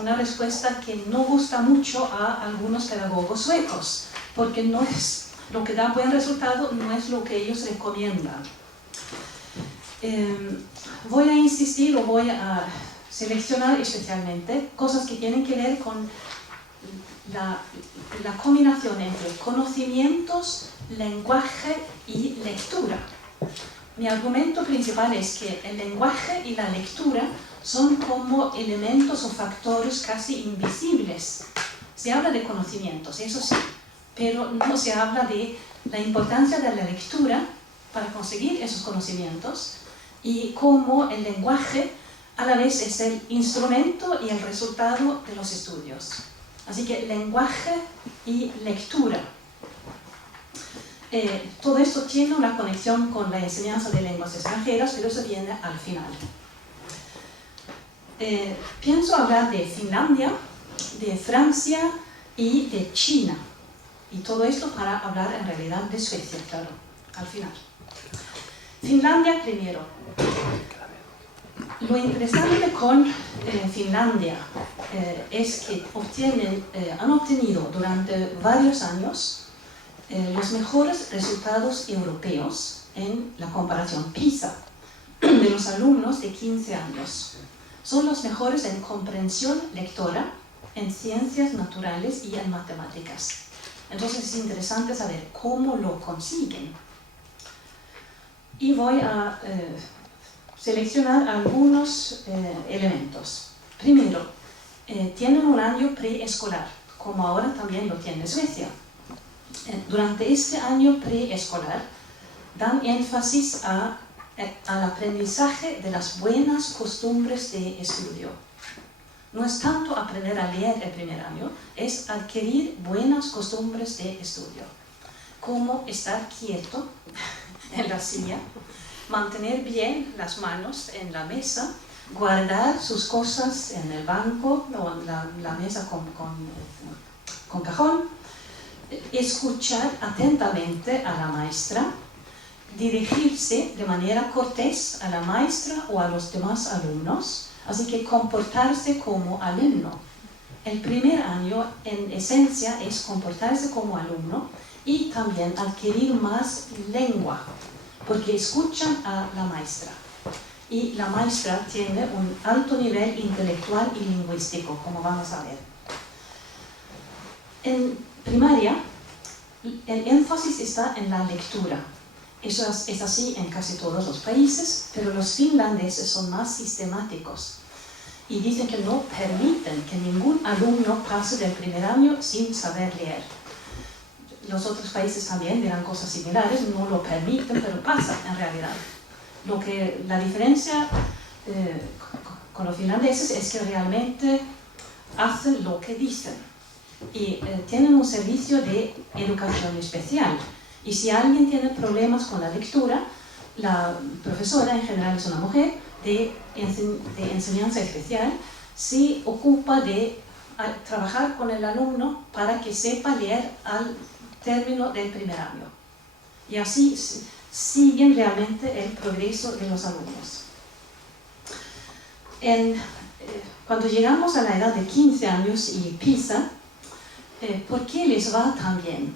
una respuesta que no gusta mucho a algunos pedagogos suecos, porque no es lo que da buen resultado, no es lo que ellos recomiendan. Voy a insistir o voy a seleccionar especialmente cosas que tienen que ver con la combinación entre conocimientos, lenguaje y lectura. Mi argumento principal es que el lenguaje y la lectura son como elementos o factores casi invisibles. Se habla de conocimientos, eso sí, pero no se habla de la importancia de la lectura para conseguir esos conocimientos y cómo el lenguaje a la vez es el instrumento y el resultado de los estudios. Así que lenguaje y lectura. Todo esto tiene una conexión con la enseñanza de lenguas extranjeras, pero eso viene al final. Pienso hablar de Finlandia, de Francia y de China. Y todo esto para hablar en realidad de Suecia, claro, al final. Finlandia primero. Lo interesante con Finlandia es que han obtenido durante varios años los mejores resultados europeos en la comparación PISA de los alumnos de 15 años. Son los mejores en comprensión lectora, en ciencias naturales y en matemáticas. Entonces es interesante saber cómo lo consiguen. Y voy a seleccionar algunos elementos. Primero, tienen un año preescolar, como ahora también lo tiene Suecia. Durante este año preescolar dan énfasis al aprendizaje de las buenas costumbres de estudio. No es tanto aprender a leer el primer año, es adquirir buenas costumbres de estudio. Como estar quieto en la silla, mantener bien las manos en la mesa, guardar sus cosas en el banco o en la mesa con cajón, escuchar atentamente a la maestra, dirigirse de manera cortés a la maestra o a los demás alumnos, así que comportarse como alumno. El primer año, en esencia, es comportarse como alumno y también adquirir más lengua, porque escuchan a la maestra. Y la maestra tiene un alto nivel intelectual y lingüístico, como vamos a ver. En primaria, el énfasis está en la lectura. Eso es así en casi todos los países, pero los finlandeses son más sistemáticos y dicen que no permiten que ningún alumno pase del primer año sin saber leer. Los otros países también dirán cosas similares, no lo permiten, pero pasa en realidad. La diferencia con los finlandeses es que realmente hacen lo que dicen y tienen un servicio de educación especial. Y si alguien tiene problemas con la lectura, la profesora, en general es una mujer, de enseñanza especial, se ocupa de trabajar con el alumno para que sepa leer al término del primer año. Y así siguen realmente el progreso de los alumnos. Cuando llegamos a la edad de 15 años y PISA, ¿por qué les va tan bien?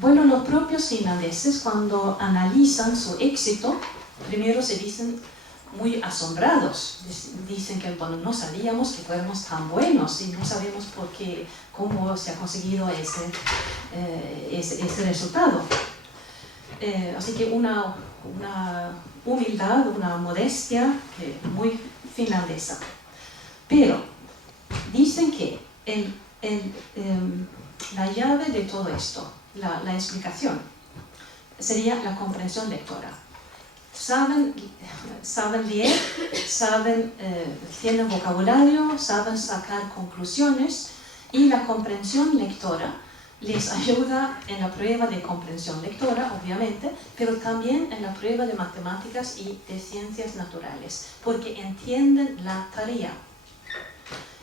Bueno, los propios finlandeses, cuando analizan su éxito, primero se dicen muy asombrados. Dicen que bueno, no sabíamos que fuéramos tan buenos y no sabemos cómo se ha conseguido ese resultado. Así que una humildad, una modestia muy finlandesa. Pero dicen que la llave de todo esto, la explicación, sería la comprensión lectora. Saben leer, tienen vocabulario, saben sacar conclusiones y la comprensión lectora les ayuda en la prueba de comprensión lectora, obviamente, pero también en la prueba de matemáticas y de ciencias naturales, porque entienden la tarea.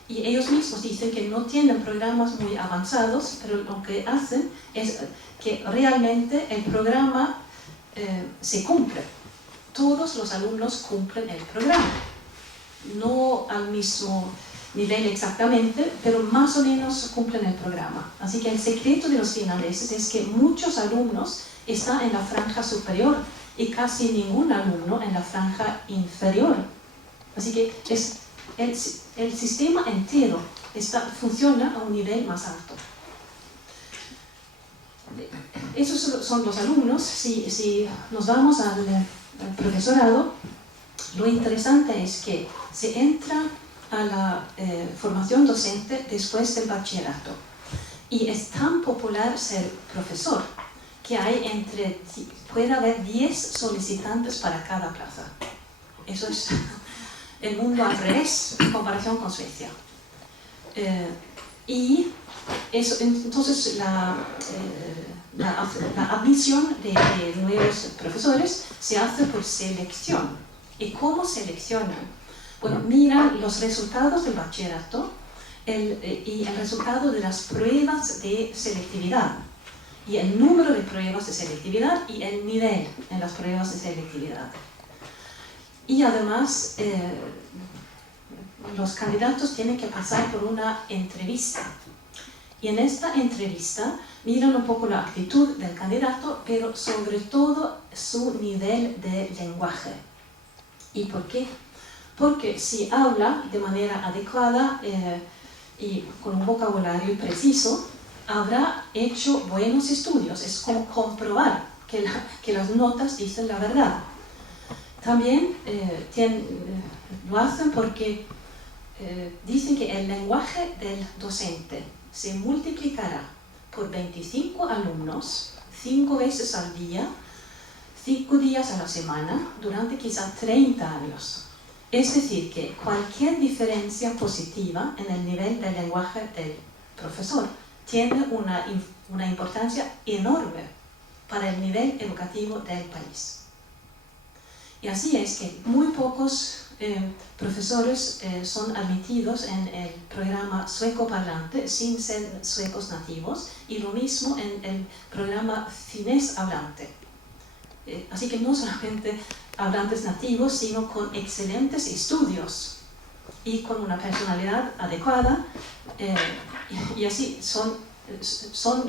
Y ellos mismos dicen que no tienen programas muy avanzados, pero lo que hacen es que realmente el programa se cumple. Todos los alumnos cumplen el programa. No al mismo nivel exactamente, pero más o menos cumplen el programa. Así que el secreto de los finlandeses es que muchos alumnos están en la franja superior y casi ningún alumno en la franja inferior. Así que el sistema entero funciona a un nivel más alto. Esos son los alumnos. Si nos vamos al profesorado, lo interesante es que se entra a la formación docente después del bachillerato. Y es tan popular ser profesor que puede haber 10 solicitantes para cada plaza. Eso es el mundo al revés en comparación con Suecia. Entonces la admisión de nuevos profesores se hace por selección. ¿Y cómo seleccionan? Bueno, miran los resultados del bachillerato y el resultado de las pruebas de selectividad, y el número de pruebas de selectividad y el nivel en las pruebas de selectividad. Y además, los candidatos tienen que pasar por una entrevista. Y en esta entrevista miran un poco la actitud del candidato, pero sobre todo su nivel de lenguaje. ¿Y por qué? Porque si habla de manera adecuada y con un vocabulario preciso, habrá hecho buenos estudios. Es como comprobar que las notas dicen la verdad. También lo hacen porque dicen que el lenguaje del docente se multiplicará por 25 alumnos, 5 veces al día, 5 días a la semana, durante quizá 30 años. Es decir, que cualquier diferencia positiva en el nivel del lenguaje del profesor tiene una importancia enorme para el nivel educativo del país. Y así es que muy pocos profesores son admitidos en el programa sueco parlante sin ser suecos nativos, y lo mismo en el programa finés hablante. Así que no solamente hablantes nativos, sino con excelentes estudios y con una personalidad adecuada, y así son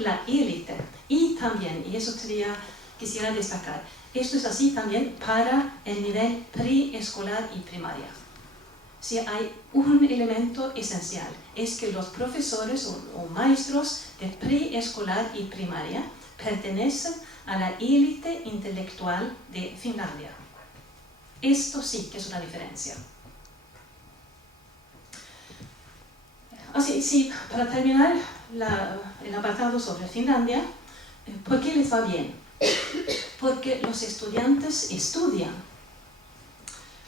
la élite. Y también, y eso quisiera destacar, esto es así también para el nivel preescolar y primaria. Si hay un elemento esencial, es que los profesores o maestros de preescolar y primaria pertenecen a la élite intelectual de Finlandia. Esto sí que es una diferencia. Así, sí, para terminar el apartado sobre Finlandia, ¿por qué les va bien? Porque los estudiantes estudian.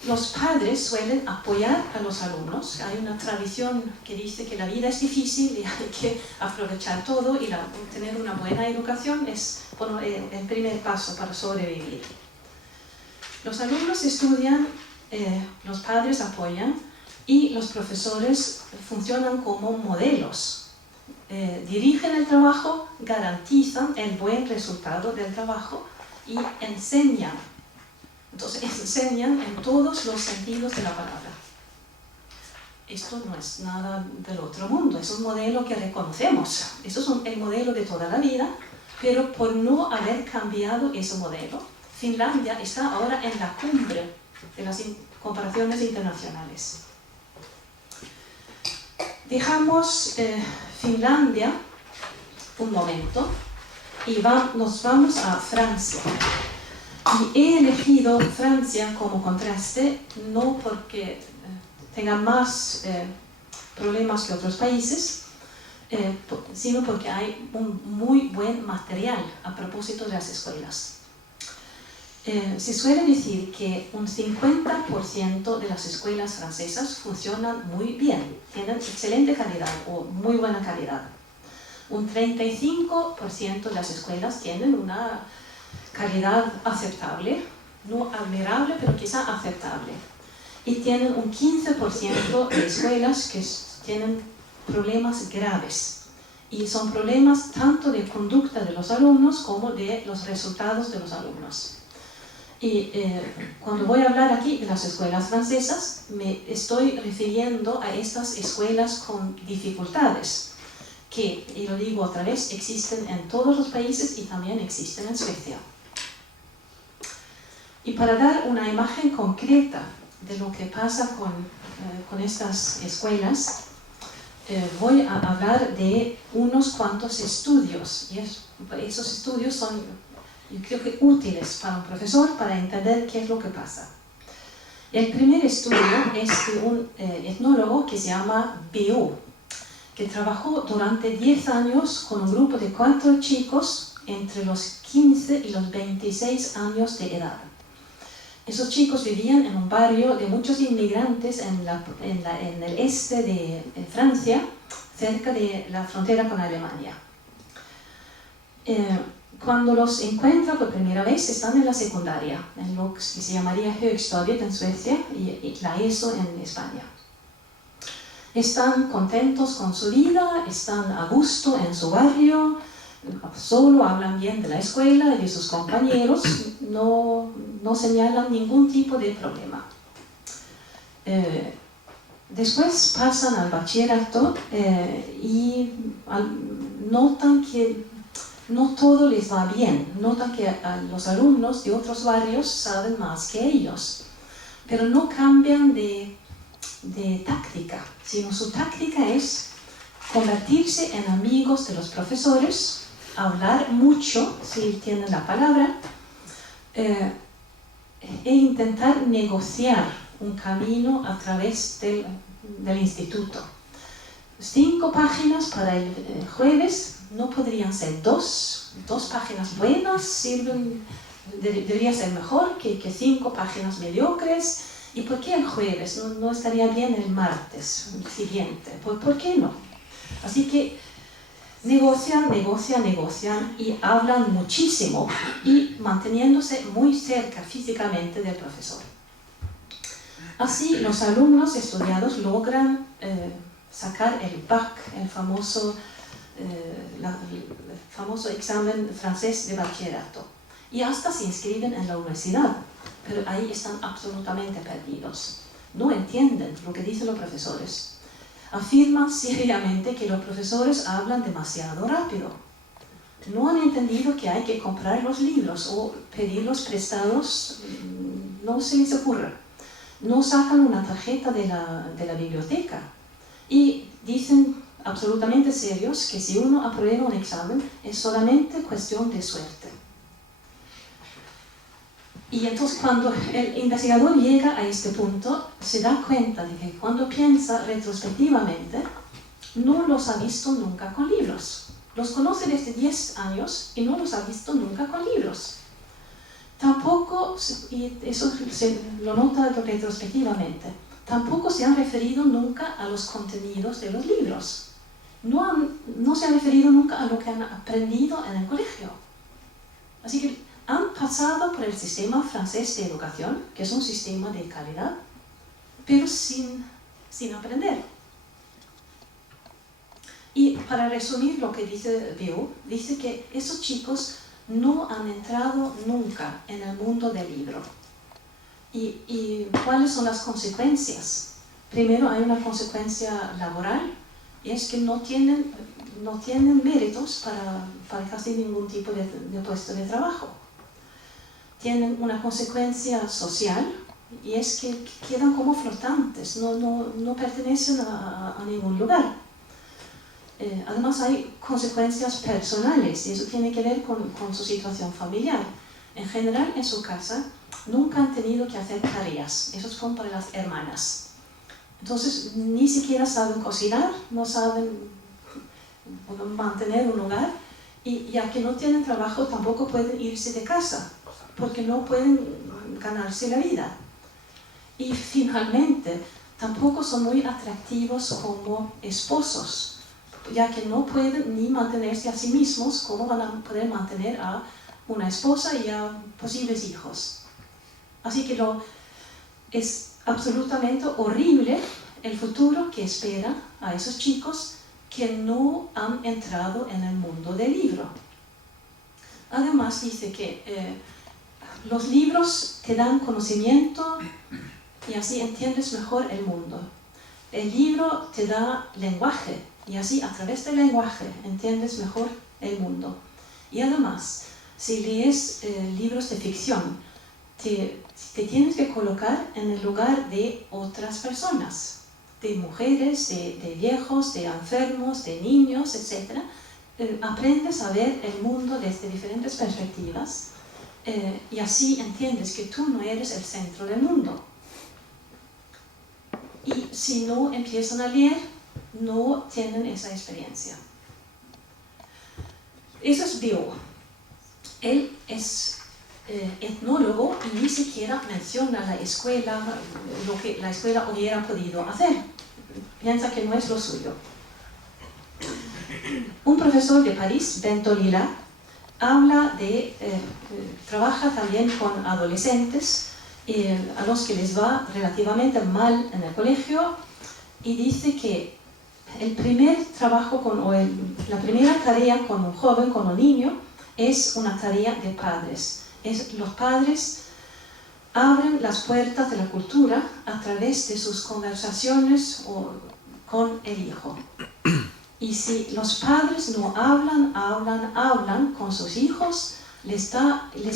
Los padres suelen apoyar a los alumnos. Hay una tradición que dice que la vida es difícil y hay que aprovechar todo, y tener una buena educación es el primer paso para sobrevivir. Los alumnos estudian, los padres apoyan, y los profesores funcionan como modelos. Dirigen el trabajo, garantizan el buen resultado del trabajo y enseñan. Entonces enseñan en todos los sentidos de la palabra. Esto no es nada del otro mundo, es un modelo que reconocemos. Eso es el modelo de toda la vida, pero por no haber cambiado ese modelo, Finlandia está ahora en la cumbre de las comparaciones internacionales. Dejamos Finlandia un momento y nos vamos a Francia. Y he elegido Francia como contraste, no porque tenga más problemas que otros países, sino porque hay un muy buen material a propósito de las escuelas. Se suele decir que un 50% de las escuelas francesas funcionan muy bien, tienen excelente calidad o muy buena calidad. Un 35% de las escuelas tienen una calidad aceptable, no admirable, pero quizá aceptable. Y tienen un 15% de escuelas que tienen problemas graves. Y son problemas tanto de conducta de los alumnos como de los resultados de los alumnos. Y cuando voy a hablar aquí de las escuelas francesas, me estoy refiriendo a estas escuelas con dificultades, que, y lo digo otra vez, existen en todos los países y también existen en Suecia. Y para dar una imagen concreta de lo que pasa con estas escuelas, voy a hablar de unos cuantos estudios. Y esos estudios son, yo creo que útiles para un profesor para entender qué es lo que pasa. El primer estudio es de un etnólogo que se llama Biot, que trabajó durante 10 años con un grupo de 4 chicos entre los 15 y los 26 años de edad. Esos chicos vivían en un barrio de muchos inmigrantes en el este de Francia, cerca de la frontera con Alemania. Cuando los encuentra por primera vez están en la secundaria, en lo que se llamaría Högstadiet en Suecia y la ESO en España. Están contentos con su vida, están a gusto en su barrio, solo hablan bien de la escuela y de sus compañeros, no señalan ningún tipo de problema. Después pasan al bachillerato y notan que no todo les va bien, notan que los alumnos de otros barrios saben más que ellos, pero no cambian de táctica, sino su táctica es convertirse en amigos de los profesores, hablar mucho, si tienen la palabra, e intentar negociar un camino a través del instituto. 5 páginas para el jueves, no podrían ser 2 páginas buenas, debería ser mejor que 5 páginas mediocres. ¿Y por qué el jueves? ¿No estaría bien el martes siguiente? ¿Por qué no? Así que negocian y hablan muchísimo y manteniéndose muy cerca físicamente del profesor. Así los alumnos estudiados logran sacar el BAC, el famoso examen francés de bachillerato, y hasta se inscriben en la universidad, pero ahí están absolutamente perdidos. No entienden lo que dicen los profesores. Afirman seriamente que los profesores hablan demasiado rápido. No han entendido que hay que comprar los libros o pedirlos prestados, no se les ocurre. No sacan una tarjeta de la biblioteca y dicen absolutamente serios que si uno aprueba un examen es solamente cuestión de suerte. Y entonces cuando el investigador llega a este punto, se da cuenta de que cuando piensa retrospectivamente, no los ha visto nunca con libros. Los conoce desde 10 años y no los ha visto nunca con libros. Tampoco, y eso se lo nota retrospectivamente, tampoco se han referido nunca a los contenidos de los libros. No se han referido nunca a lo que han aprendido en el colegio. Así que han pasado por el sistema francés de educación, que es un sistema de calidad, pero sin aprender. Y para resumir lo que dice Biot, dice que esos chicos no han entrado nunca en el mundo del libro. ¿Y cuáles son las consecuencias? Primero hay una consecuencia laboral, y es que no tienen méritos para casi ningún tipo de puesto de trabajo. Tienen una consecuencia social, y es que quedan como flotantes, no pertenecen a ningún lugar. Además hay consecuencias personales, y eso tiene que ver con su situación familiar. En general, en su casa, nunca han tenido que hacer tareas, esos son para las hermanas. Entonces, ni siquiera saben cocinar, no saben mantener un hogar, y ya que no tienen trabajo, tampoco pueden irse de casa, porque no pueden ganarse la vida. Y finalmente, tampoco son muy atractivos como esposos, ya que no pueden ni mantenerse a sí mismos, ¿cómo van a poder mantener a una esposa y a posibles hijos? Así que es absolutamente horrible el futuro que espera a esos chicos que no han entrado en el mundo del libro. Además dice que Los libros te dan conocimiento y así entiendes mejor el mundo. El libro te da lenguaje y así a través del lenguaje entiendes mejor el mundo. Y además, si lees libros de ficción, te tienes que colocar en el lugar de otras personas, de mujeres, de viejos, de enfermos, de niños, etc. Aprendes a ver el mundo desde diferentes perspectivas y así entiendes que tú no eres el centro del mundo. Y si no empiezan a leer, no tienen esa experiencia. Eso es Biot. Él es etnólogo y ni siquiera menciona la escuela, lo que la escuela hubiera podido hacer. Piensa que no es lo suyo. Un profesor de París, Bentolila, trabaja también con adolescentes a los que les va relativamente mal en el colegio y dice que el primer trabajo la primera tarea con un joven, con un niño, es una tarea de padres. Los padres abren las puertas de la cultura a través de sus conversaciones con el hijo. Y si los padres no hablan con sus hijos, les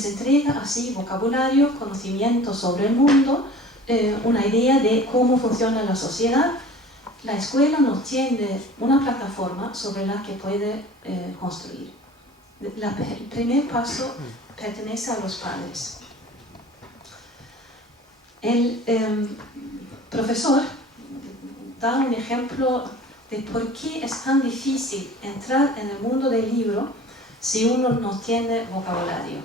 entrega así vocabulario, conocimiento sobre el mundo, una idea de cómo funciona la sociedad. La escuela no tiene una plataforma sobre la que puede construir. El primer paso pertenece a los padres. El profesor da un ejemplo de por qué es tan difícil entrar en el mundo del libro si uno no tiene vocabulario.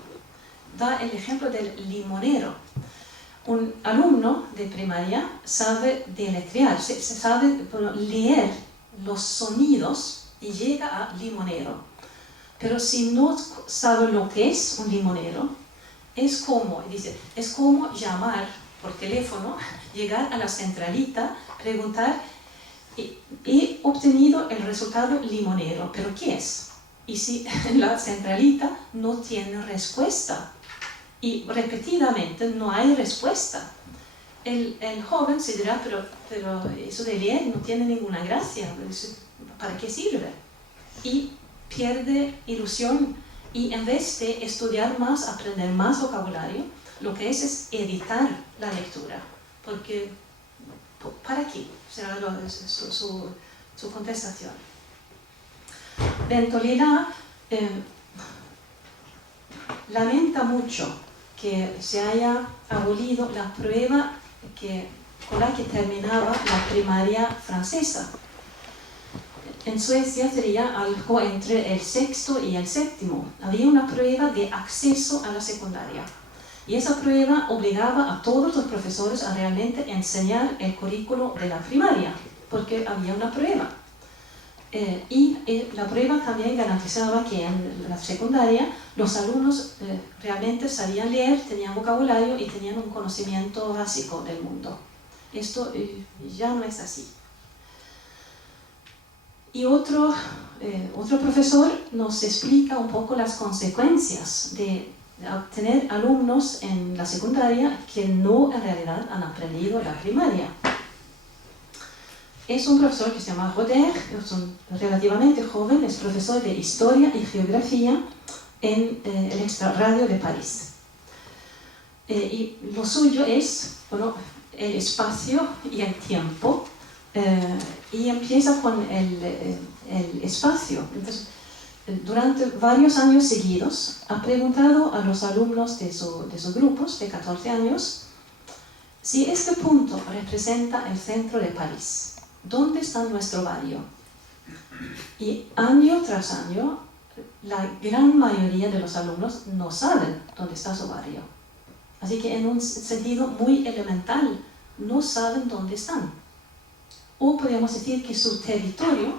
Da el ejemplo del limonero. Un alumno de primaria sabe deletrear, sabe leer los sonidos y llega a limonero. Pero si no sabe lo que es un limonero, es como llamar por teléfono, llegar a la centralita, preguntar, he obtenido el resultado limonero, ¿pero qué es? Y si la centralita no tiene respuesta, y repetidamente no hay respuesta, el joven se dirá, pero eso de leer no tiene ninguna gracia, ¿para qué sirve? Y pierde ilusión y en vez de estudiar más, aprender más vocabulario, lo que es evitar la lectura, porque ¿para qué? Será su contestación. Bentolila lamenta mucho que se haya abolido la prueba con la que terminaba la primaria francesa. En Suecia sería algo entre el sexto y el séptimo. Había una prueba de acceso a la secundaria. Y esa prueba obligaba a todos los profesores a realmente enseñar el currículo de la primaria, porque había una prueba. Y la prueba también garantizaba que en la secundaria los alumnos realmente sabían leer, tenían vocabulario y tenían un conocimiento básico del mundo. Esto ya no es así. Y otro profesor nos explica un poco las consecuencias de tener alumnos en la secundaria que no en realidad han aprendido la primaria. Es un profesor que se llama Roder, es relativamente joven, es profesor de Historia y Geografía en el Extrarradio de París. Y lo suyo es el espacio y el tiempo, y empieza con el espacio. Entonces, durante varios años seguidos ha preguntado a los alumnos de sus grupos de 14 años si este punto representa el centro de París. ¿Dónde está nuestro barrio? Y año tras año, la gran mayoría de los alumnos no saben dónde está su barrio. Así que en un sentido muy elemental, no saben dónde están. O podríamos decir que su territorio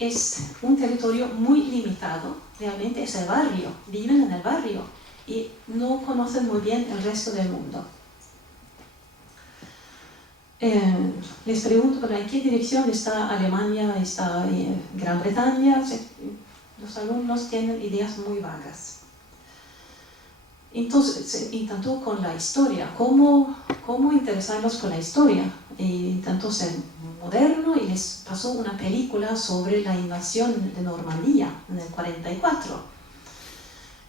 es un territorio muy limitado, realmente es el barrio, viven en el barrio y no conocen muy bien el resto del mundo. Les pregunto, ¿en qué dirección está Alemania, está Gran Bretaña? Los alumnos tienen ideas muy vagas. Entonces se intentó con la historia, cómo interesarlos por la historia. Intentó ser moderno y les pasó una película sobre la invasión de Normandía en el 44.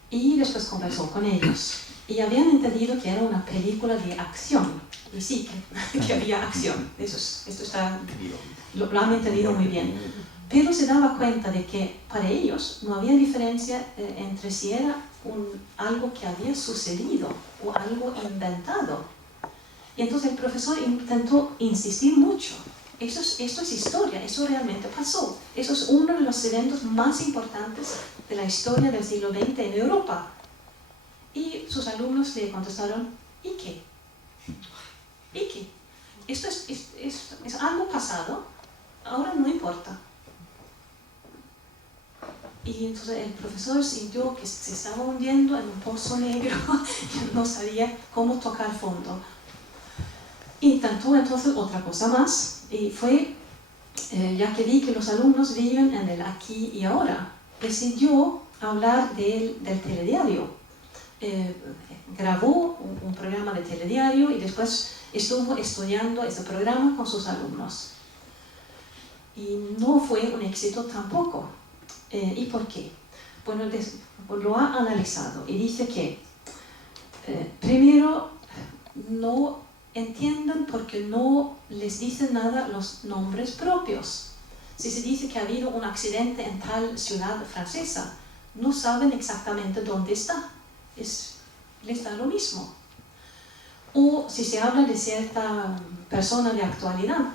Y después conversó con ellos. Y habían entendido que era una película de acción. Y sí, que había acción. Lo han entendido muy bien. Pero se daba cuenta de que para ellos no había diferencia entre si era algo que había sucedido o algo inventado. Y entonces el profesor intentó insistir mucho. Esto es historia, eso realmente pasó. Eso es uno de los eventos más importantes de la historia del siglo XX en Europa. Y sus alumnos le contestaron, ¿y qué? ¿Y qué? Esto es algo pasado, ahora no importa. Y entonces el profesor sintió que se estaba hundiendo en un pozo negro y no sabía cómo tocar fondo. Intentó entonces otra cosa más, y fue, ya que vi que los alumnos viven en el aquí y ahora, decidió hablar del telediario. Grabó un programa de telediario y después estuvo estudiando ese programa con sus alumnos. Y no fue un éxito tampoco. ¿Y por qué? Bueno, lo ha analizado y dice que primero no entienden porque no les dicen nada los nombres propios. Si se dice que ha habido un accidente en tal ciudad francesa, no saben exactamente dónde está. Les da lo mismo. O si se habla de cierta persona de actualidad,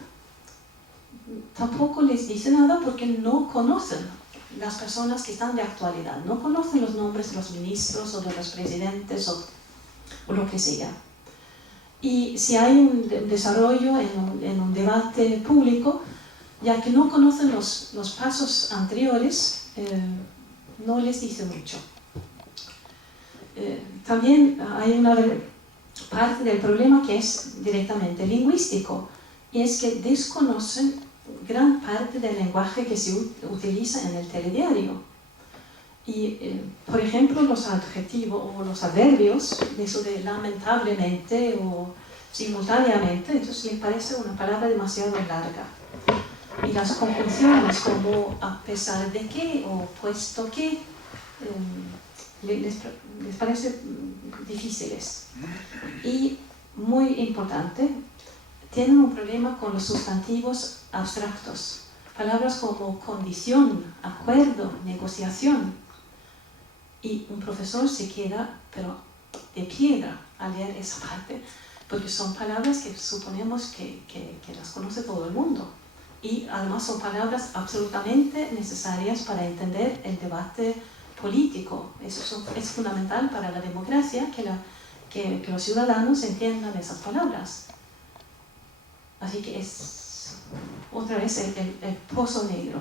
tampoco les dice nada porque no conocen las personas que están de actualidad, no conocen los nombres de los ministros o de los presidentes o lo que sea. Y si hay un desarrollo en un debate público, ya que no conocen los pasos anteriores, no les dice mucho. También hay una parte del problema que es directamente lingüístico, y es que desconocen gran parte del lenguaje que se utiliza en el telediario. Y, por ejemplo, los adjetivos o los adverbios, eso de lamentablemente o simultáneamente, entonces les parece una palabra demasiado larga. Y las conjunciones como a pesar de que o puesto que, les parece difíciles. Y, muy importante, tienen un problema con los sustantivos abstractos. Palabras como condición, acuerdo, negociación. Y un profesor se queda, pero de piedra, al leer esa parte, porque son palabras que suponemos que las conoce todo el mundo. Y además son palabras absolutamente necesarias para entender el debate político. Eso es fundamental para la democracia, que los ciudadanos entiendan esas palabras. Así que es otra vez el pozo negro.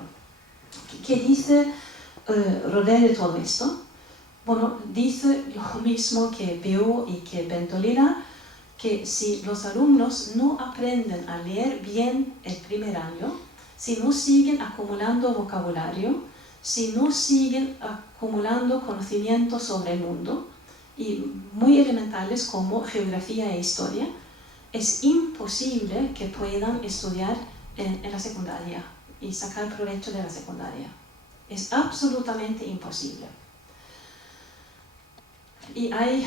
¿Qué dice Rodet de todo esto? Bueno, dice lo mismo que Béot y que Ventolila, que si los alumnos no aprenden a leer bien el primer año, si no siguen acumulando vocabulario, si no siguen acumulando conocimientos sobre el mundo, y muy elementales como geografía e historia, es imposible que puedan estudiar en la secundaria y sacar provecho de la secundaria. Es absolutamente imposible. Y hay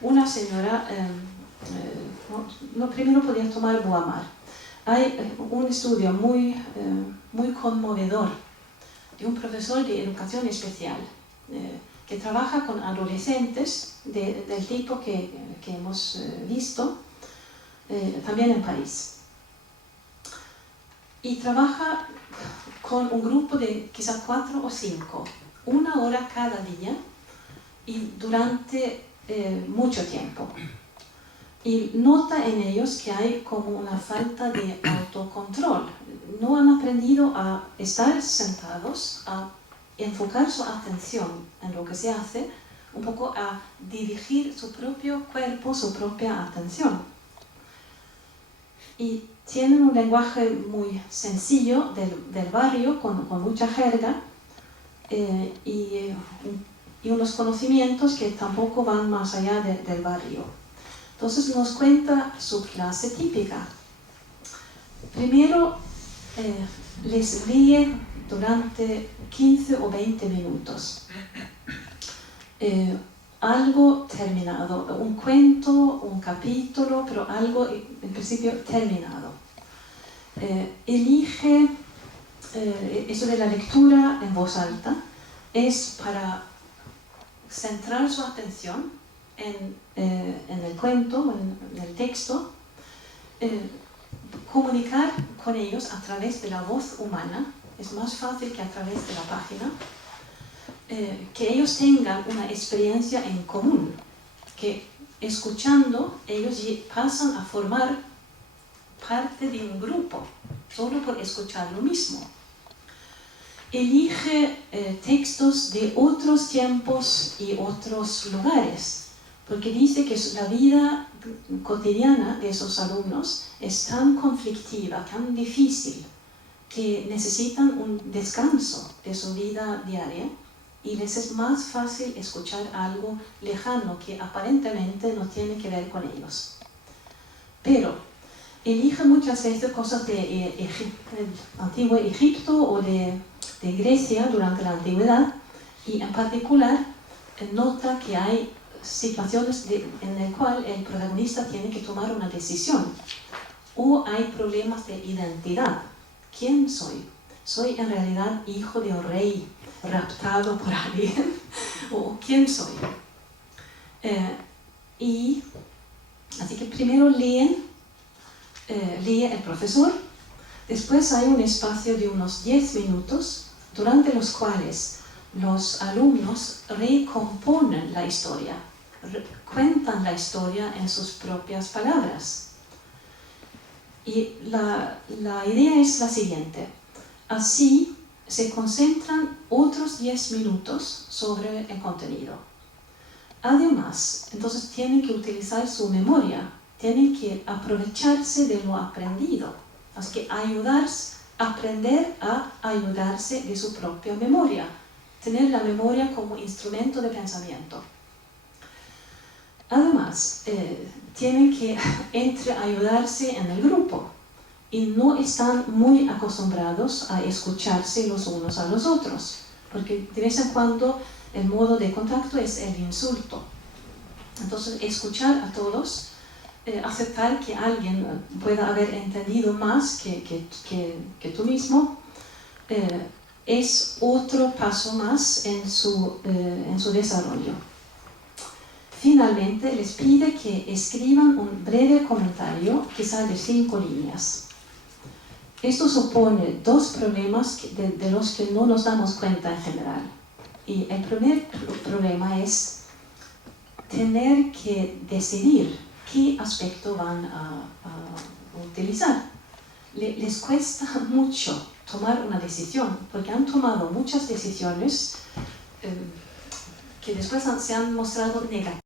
una señora, primero podía tomar Boamar. Hay un estudio muy conmovedor de un profesor de educación especial que trabaja con adolescentes del tipo que hemos visto también en París. Y trabaja con un grupo de quizás 4 o 5, 1 hora cada día y durante mucho tiempo. Y nota en ellos que hay como una falta de autocontrol. No han aprendido a estar sentados, a enfocar su atención en lo que se hace, un poco a dirigir su propio cuerpo, su propia atención. Y tienen un lenguaje muy sencillo del barrio, con mucha jerga, y y unos conocimientos que tampoco van más allá del barrio. Entonces nos cuenta su clase típica. Primero les lee durante 15 o 20 minutos algo terminado, un cuento, un capítulo, pero algo en principio terminado. Elige, eso de la lectura en voz alta, es para centrar su atención en el cuento, en el texto, comunicar con ellos a través de la voz humana, es más fácil que a través de la página, que ellos tengan una experiencia en común, que escuchando ellos pasan a formar parte de un grupo, solo por escuchar lo mismo. Elige textos de otros tiempos y otros lugares, porque dice que la vida cotidiana de esos alumnos es tan conflictiva, tan difícil, que necesitan un descanso de su vida diaria y les es más fácil escuchar algo lejano que aparentemente no tiene que ver con ellos. Pero elige muchas veces cosas de antiguo Egipto o de Grecia durante la antigüedad, y en particular nota que hay situaciones en las cuales el protagonista tiene que tomar una decisión, o hay problemas de identidad. ¿Quién soy? ¿Soy en realidad hijo de un rey raptado por alguien? ¿O quién soy? Así que primero lee el profesor, después hay un espacio de unos 10 minutos durante los cuales los alumnos recomponen la historia, cuentan la historia en sus propias palabras. Y la idea es la siguiente: así se concentran otros 10 minutos sobre el contenido. Además, entonces tienen que utilizar su memoria, tienen que aprovecharse de lo aprendido, así que aprender a ayudarse de su propia memoria, tener la memoria como instrumento de pensamiento. Además, tienen que ayudarse en el grupo y no están muy acostumbrados a escucharse los unos a los otros, porque de vez en cuando el modo de contacto es el insulto. Entonces, escuchar a todos, aceptar que alguien pueda haber entendido más que tú mismo, es otro paso más en su desarrollo. Finalmente, les pide que escriban un breve comentario, quizá de 5 líneas. Esto supone 2 problemas de los que no nos damos cuenta en general. Y el primer problema es tener que decidir qué aspecto van a utilizar. Les cuesta mucho tomar una decisión, porque han tomado muchas decisiones que después se han mostrado negativas.